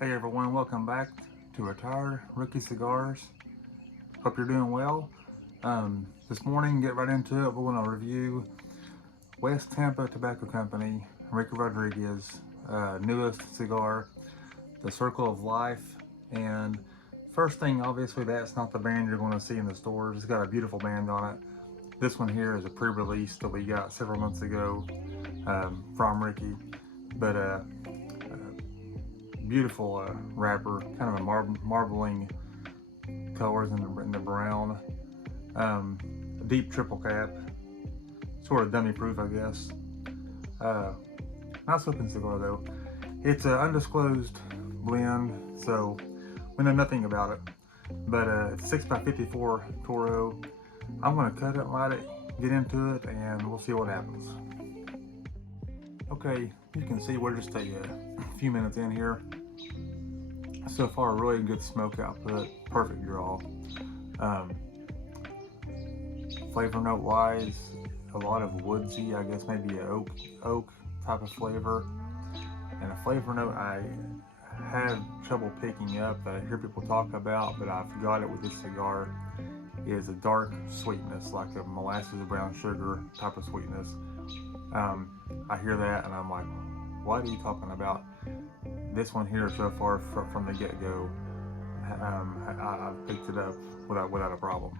Hey everyone, welcome back to Retired Rookie Cigars. Hope you're doing well. This morning, get right into it. We're going to review West Tampa Tobacco Company, Ricky Rodriguez, newest cigar, the Circle of Life. And first thing, obviously, that's not the band you're going to see in the stores. It's got a beautiful band on it. This one here is a pre-release that we got several months ago from Ricky. But beautiful wrapper, kind of a marbling colors in the brown. A deep triple cap, sort of dummy proof, I guess. Uh, Nice looking cigar though. It's an undisclosed blend, so we know nothing about it. But it's 6x54 Toro. I'm gonna cut it, light it, get into it, and we'll see what happens. Okay, you can see we're just a few minutes in here. So far, really good smoke output, perfect draw. Um, Flavor note wise, a lot of woodsy, I guess maybe a oak type of flavor. And a flavor note I had trouble picking up that I hear people talk about, but I've got it with this cigar, is a dark sweetness, like a molasses brown sugar type of sweetness. I hear that and I'm like, what are you talking about? This one here so far from the get-go, I've picked it up without a problem.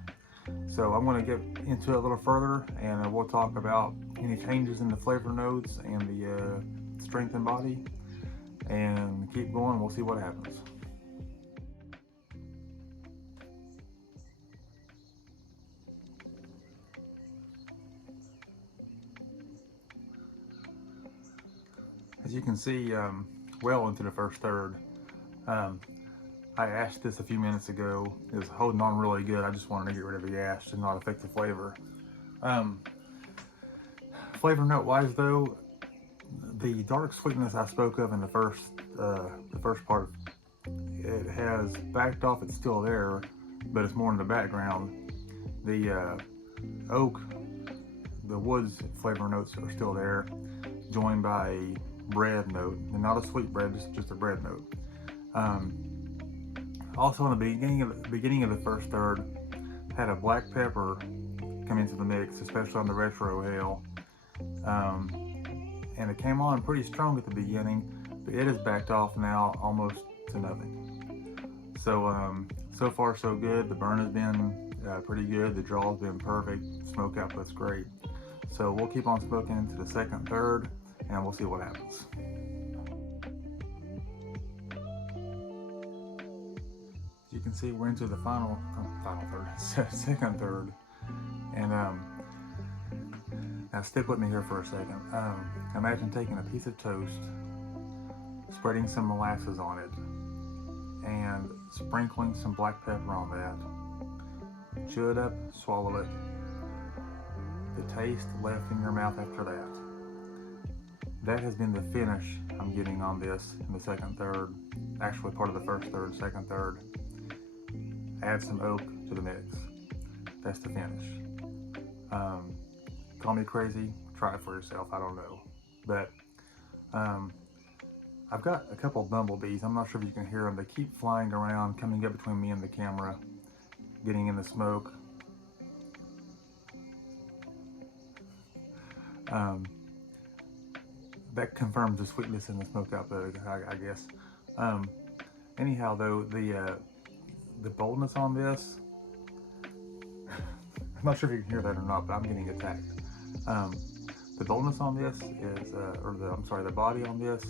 So I'm going to get into it a little further, and we'll talk about any changes in the flavor notes and the strength and body, and keep going. We'll see what happens. As you can see, well into the first third. Um, I ashed this a few minutes ago. It was holding on really good. I just wanted to get rid of the ash to not affect the flavor. Flavor note wise though, the dark sweetness I spoke of in the first part, it has backed off. It's still there, but it's more in the background. The oak, the woods flavor notes are still there, joined by a bread note, and not a sweet bread, just a bread note. Also, in the beginning of the first third, had a black pepper come into the mix, especially on the retro hail, and it came on pretty strong at the beginning, but it has backed off now almost to nothing. So far so good. The burn has been pretty good. The draw has been perfect. Smoke output's great. So we'll keep on smoking into the second, third, and we'll see what happens. You can see we're into the final third, second third, and now stick with me here for a second. Imagine taking a piece of toast, spreading some molasses on it, and sprinkling some black pepper on that. Chew it up, swallow it. The taste left in your mouth after that. That has been the finish I'm getting on this in the second third, actually part of the first third, second third. Add some oak to the mix. That's the finish. Call me crazy, try it for yourself, I don't know. But I've got a couple of bumblebees. I'm not sure if you can hear them. They keep flying around, coming up between me and the camera, getting in the smoke. That confirms the sweetness in the smoke output, I guess. Anyhow, though, the boldness on this, I'm not sure if you can hear that or not, but I'm getting attacked. The boldness on this is, the body on this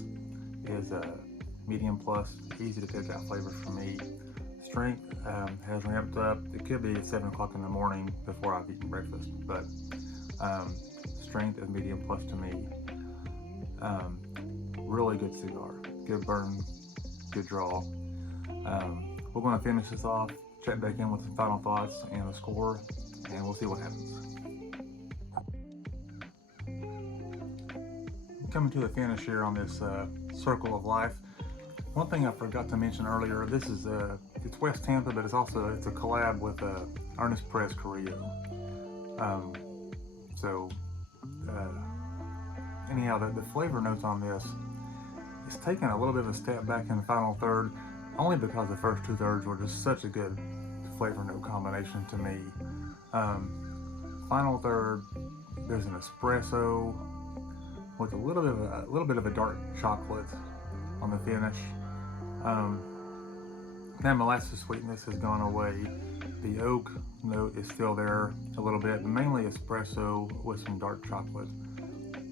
is medium plus, easy to pick out flavors for me. Strength has ramped up. It could be at 7 o'clock in the morning before I've eaten breakfast, but strength is medium plus to me. Really good cigar, good burn, good draw. We're going to finish this off, check back in with some final thoughts and the score, and we'll see what happens. Coming to the finish here on this Circle of Life. One thing I forgot to mention earlier, this is it's West Tampa, but it's a collab with Ernest Perez Carrillo. Anyhow, the flavor notes on this, it's taken a little bit of a step back in the final third, only because the first two thirds were just such a good flavor note combination to me. Final third, there's an espresso with a little bit of a dark chocolate on the finish. That molasses sweetness has gone away. The oak note is still there a little bit, but mainly espresso with some dark chocolate.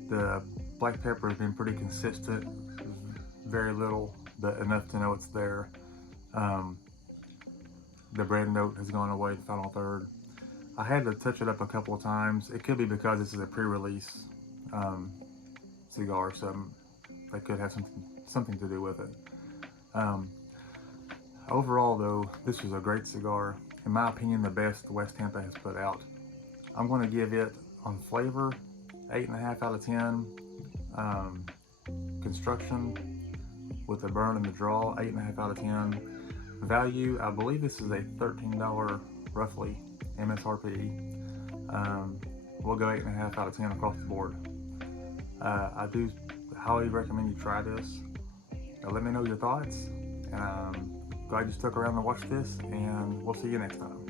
The black pepper has been pretty consistent, very little, but enough to know it's there. The bread note has gone away the final third. I had to touch it up a couple of times. It could be because this is a pre-release cigar, so that could have something to do with it. Overall, though, this was a great cigar. In my opinion, the best West Tampa has put out. I'm going to give it, on flavor, 8.5 out of 10. Construction, with the burn and the draw, 8.5 out of 10. Value, I believe this is a $13 roughly MSRP. We'll go 8.5 out of 10 across the board. I do highly recommend you try this. Let me know your thoughts. Glad you stuck around to watch this, and we'll see you next time.